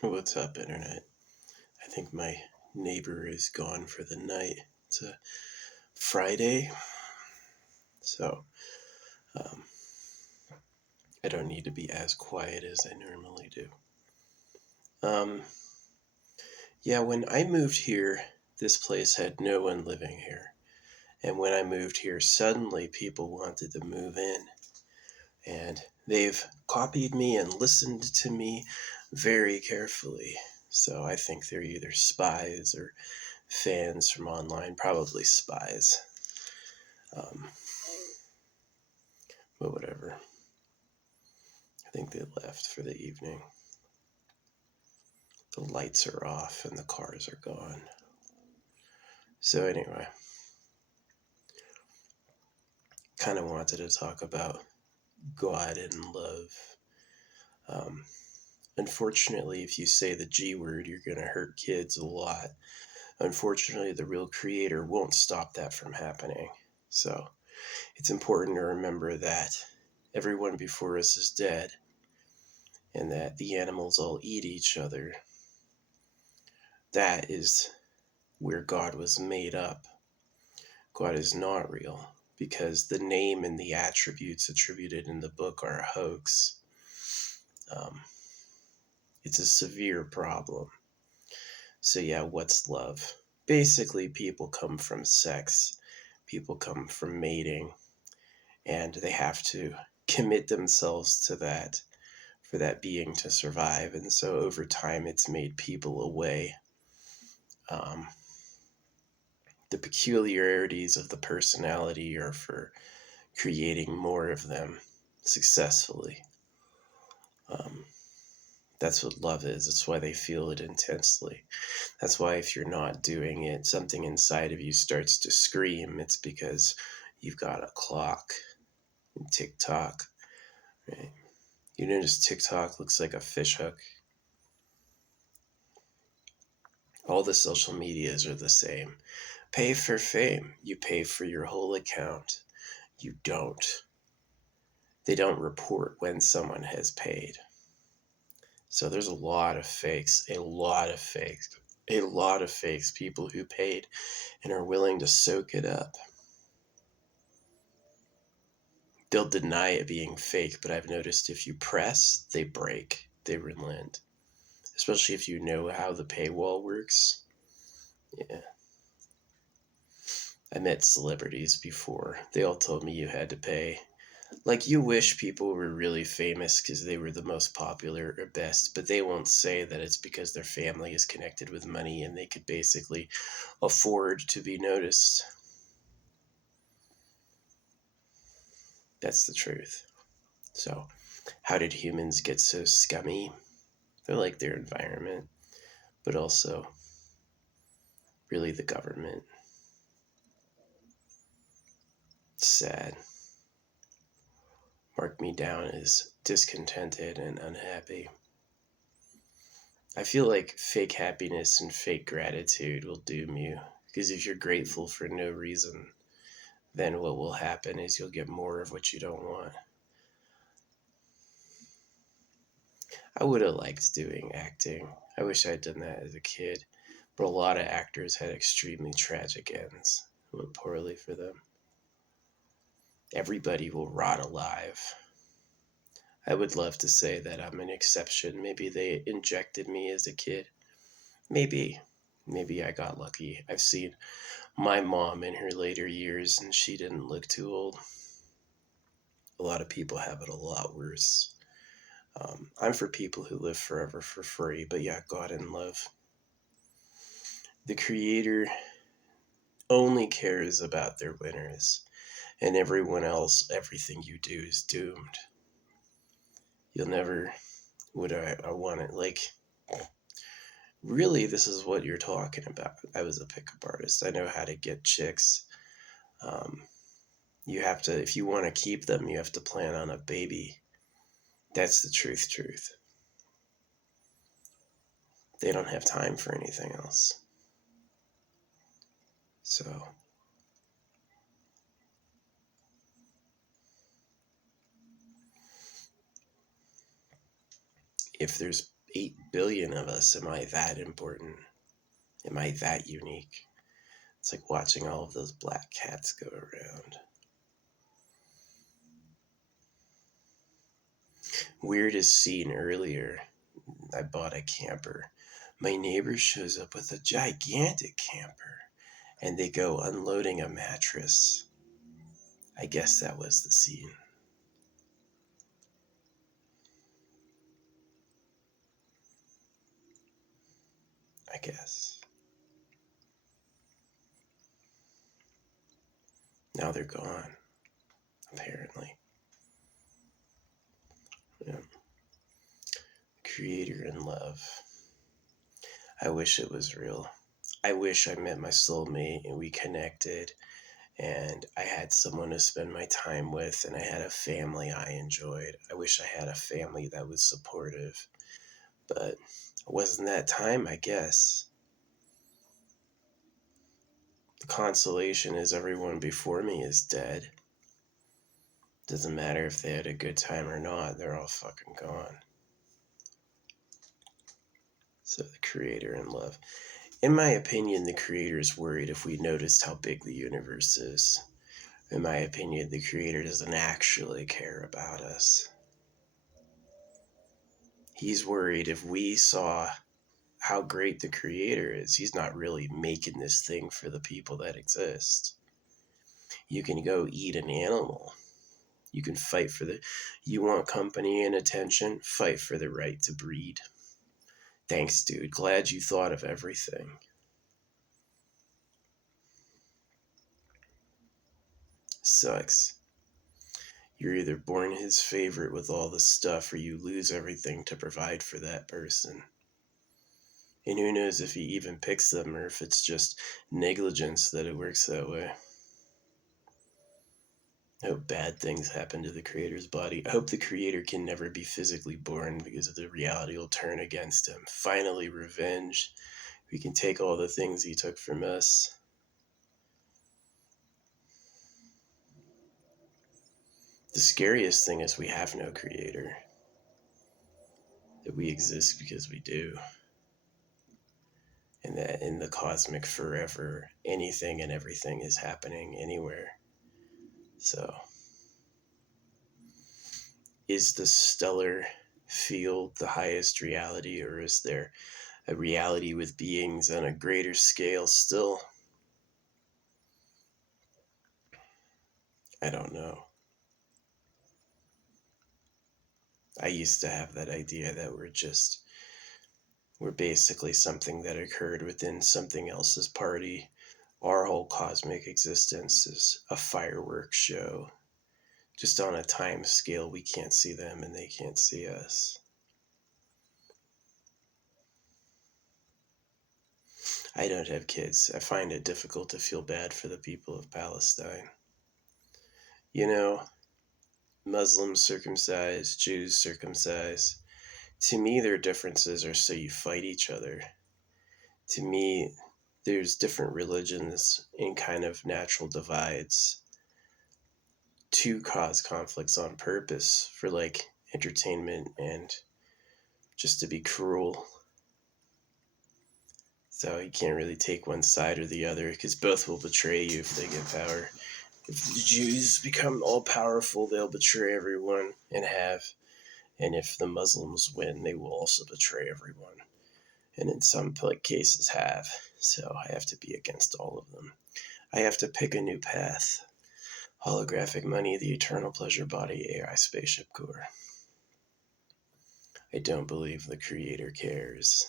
What's up, Internet? I think my neighbor is gone for the night. It's a Friday, so um, I don't need to be as quiet as I normally do. Um, yeah, when I moved here, this place had no one living here. And when I moved here, suddenly people wanted to move in. And they've copied me and listened to me very carefully. So I think they're either spies or fans from online, probably spies. Um, but whatever. I think they left for the evening. The lights are off and the cars are gone. So anyway, kind of wanted to talk about God and love. Um, Unfortunately, if you say the G word, you're going to hurt kids a lot. Unfortunately, the real creator won't stop that from happening. So it's important to remember that everyone before us is dead and that the animals all eat each other. That is where God was made up. God is not real because the name and the attributes attributed in the book are a hoax. It's a severe problem. So yeah, what's love? Basically, people come from sex. People come from mating. And they have to commit themselves to that for that being to survive. And so over time, it's made people away. The peculiarities of the personality are for creating more of them successfully. That's what love is. That's why they feel it intensely. That's why if you're not doing it, something inside of you starts to scream. It's because you've got a clock and TikTok, right? You notice TikTok looks like a fishhook. All the social medias are the same. Pay for fame. You pay for your whole account. You don't. They don't report when someone has paid. So there's a lot of fakes, a lot of fakes, people who paid and are willing to soak it up. They'll deny it being fake, but I've noticed if you press, they break, they relent. Especially if you know how the paywall works. Yeah. I met celebrities before. They all told me you had to pay. Like, you wish people were really famous because they were the most popular or best, but they won't say that it's because their family is connected with money and they could basically afford to be noticed. That's the truth. So, how did humans get so scummy? They're like their environment, but also really the government. It's sad. Mark me down as discontented and unhappy. I feel like fake happiness and fake gratitude will doom you. Because if you're grateful for no reason, then what will happen is you'll get more of what you don't want. I would have liked doing acting. I wish I'd done that as a kid. But a lot of actors had extremely tragic ends. It went poorly for them. Everybody will rot alive. I would love to say that I'm an exception. Maybe they injected me as a kid. Maybe. Maybe I got lucky. I've seen my mom in her later years, and she didn't look too old. A lot of people have it a lot worse. I'm for people who live forever for free, but yeah, God and love. The Creator only cares about their winners, and everyone else, everything you do is doomed. You'll never, would I want it, like, really, this is what you're talking about. I was a pickup artist. I know how to get chicks. You have to, if you want to keep them, you have to plan on a baby. That's the truth. They don't have time for anything else. So, if there's 8 billion of us. Am I that important? Am I that unique? It's like watching all of those black cats go around. Weirdest scene earlier. I bought a camper. My neighbor shows up with a gigantic camper and they go unloading a mattress. I guess that was the scene. I guess. Now they're gone, apparently. Yeah. Creator and love. I wish it was real. I wish I met my soulmate and we connected and I had someone to spend my time with and I had a family I enjoyed. I wish I had a family that was supportive. But it wasn't that time, I guess. The consolation is everyone before me is dead. Doesn't matter if they had a good time or not, they're all fucking gone. So the creator and love. In my opinion, the creator is worried if we noticed how big the universe is. In my opinion, the creator doesn't actually care about us. He's worried if we saw how great the creator is, he's not really making this thing for the people that exist. You can go eat an animal. You can fight for you want company and attention, fight for the right to breed. Thanks, dude. Glad you thought of everything. Sucks. You're either born his favorite with all the stuff or you lose everything to provide for that person. And who knows if he even picks them or if it's just negligence that it works that way. I hope bad things happen to the creator's body. I hope the creator can never be physically born because of the reality will turn against him. Finally, revenge. We can take all the things he took from us. The scariest thing is we have no creator. That we exist because we do. And that in the cosmic forever, anything and everything is happening anywhere. So, is the stellar field the highest reality, or is there a reality with beings on a greater scale still? I don't know. I used to have that idea that we're basically something that occurred within something else's party. Our whole cosmic existence is a fireworks show. Just on a time scale, we can't see them and they can't see us. I don't have kids. I find it difficult to feel bad for the people of Palestine. You know, Muslims circumcise, Jews circumcise. To me, their differences are so you fight each other. To me, there's different religions and kind of natural divides to cause conflicts on purpose for like entertainment and just to be cruel. So you can't really take one side or the other because both will betray you if they get power. If the Jews become all powerful, they'll betray everyone and have. And if the Muslims win, they will also betray everyone. And in some cases have. So I have to be against all of them. I have to pick a new path. Holographic money, the eternal pleasure body, AI spaceship core. I don't believe the creator cares.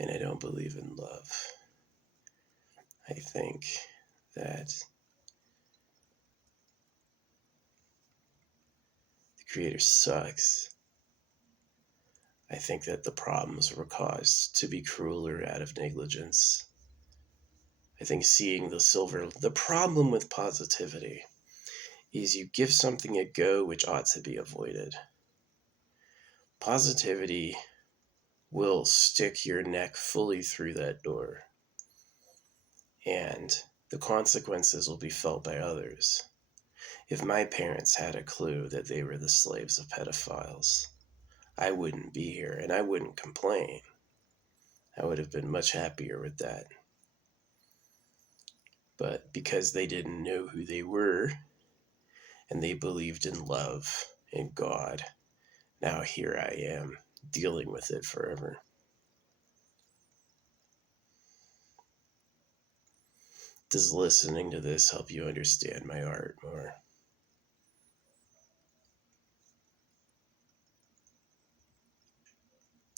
And I don't believe in love. I think that the creator sucks. I think that the problems were caused to be crueler out of negligence. I think seeing the problem with positivity is you give something a go which ought to be avoided. Positivity will stick your neck fully through that door. And the consequences will be felt by others. If my parents had a clue that they were the slaves of pedophiles, I wouldn't be here and I wouldn't complain. I would have been much happier with that. But because they didn't know who they were and they believed in love and God, now here I am dealing with it forever. Does listening to this help you understand my art more?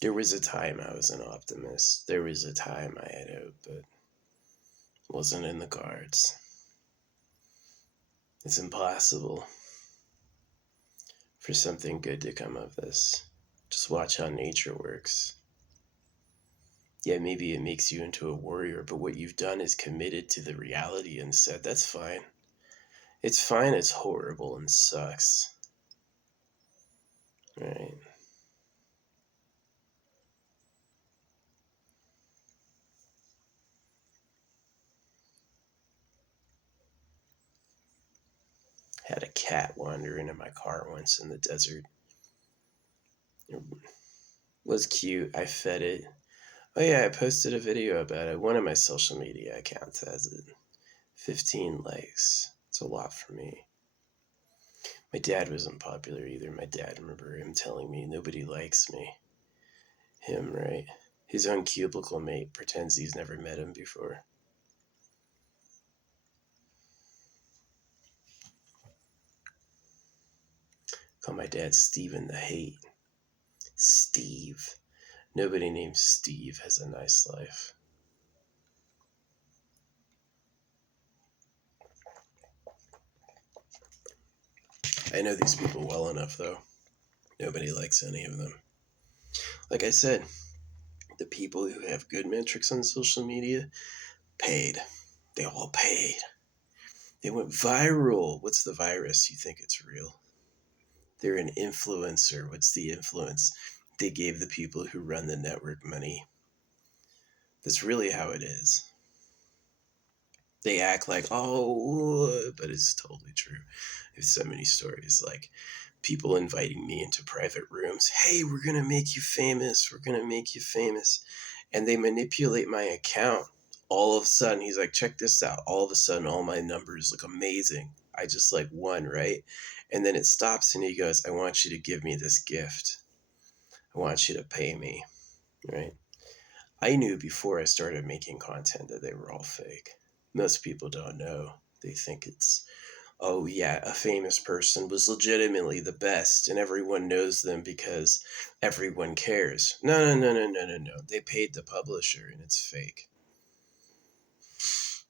There was a time I was an optimist. There was a time I had hope, but it wasn't in the cards. It's impossible for something good to come of this. Just watch how nature works. Yeah, maybe it makes you into a warrior, but what you've done is committed to the reality and said, that's fine. It's fine, it's horrible and sucks. Right? Had a cat wander into my car once in the desert. It was cute. I fed it. Oh yeah, I posted a video about it. One of my social media accounts has it. 15 likes. It's a lot for me. My dad wasn't popular either. My dad, I remember him telling me, nobody likes me. Him, right? His own cubicle mate pretends he's never met him before. Call my dad Steven the Hate. Steve. Nobody named Steve has a nice life. I know these people well enough, though. Nobody likes any of them. Like I said, the people who have good metrics on social media paid. They all paid. They went viral. What's the virus? You think it's real? They're an influencer. What's the influence? They gave the people who run the network money. That's really how it is. They act like, oh, but it's totally true. There's so many stories like people inviting me into private rooms. Hey, we're going to make you famous. We're going to make you famous. And they manipulate my account. All of a sudden, he's like, check this out. All of a sudden, all my numbers look amazing. I just like won, right? And then it stops and he goes, I want you to give me this gift. I want you to pay me, right? I knew before I started making content that they were all fake. Most people don't know. They think it's, oh yeah, a famous person was legitimately the best and everyone knows them because everyone cares. No. They paid the publisher and it's fake.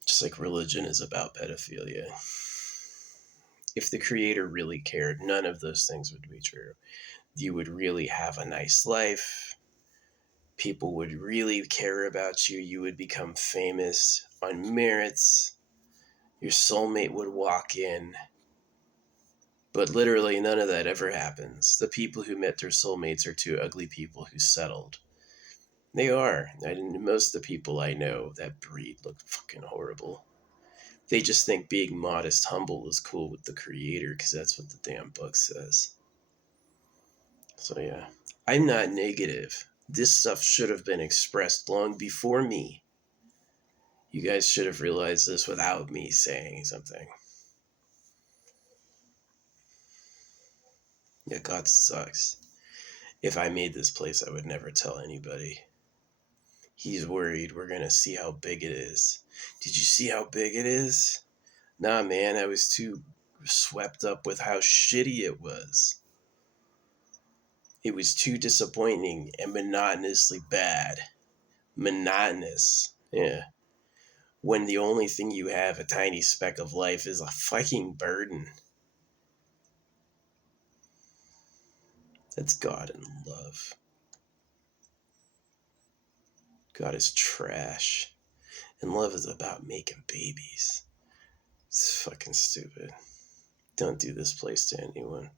Just like religion is about pedophilia. If the creator really cared, none of those things would be true. You would really have a nice life. People would really care about you. You would become famous on merits. Your soulmate would walk in. But literally none of that ever happens. The people who met their soulmates are two ugly people who settled. They are. And most of the people I know that breed look fucking horrible. They just think being modest, humble is cool with the creator because that's what the damn book says. So yeah, I'm not negative. This stuff should have been expressed long before me. You guys should have realized this without me saying something. Yeah, God sucks. If I made this place, I would never tell anybody. He's worried we're going to see how big it is. Did you see how big it is? Nah, man, I was too swept up with how shitty it was. It was too disappointing and monotonously bad. Monotonous. Yeah. When the only thing you have, a tiny speck of life, is a fucking burden. That's God and love. God is trash. And love is about making babies. It's fucking stupid. Don't do this place to anyone.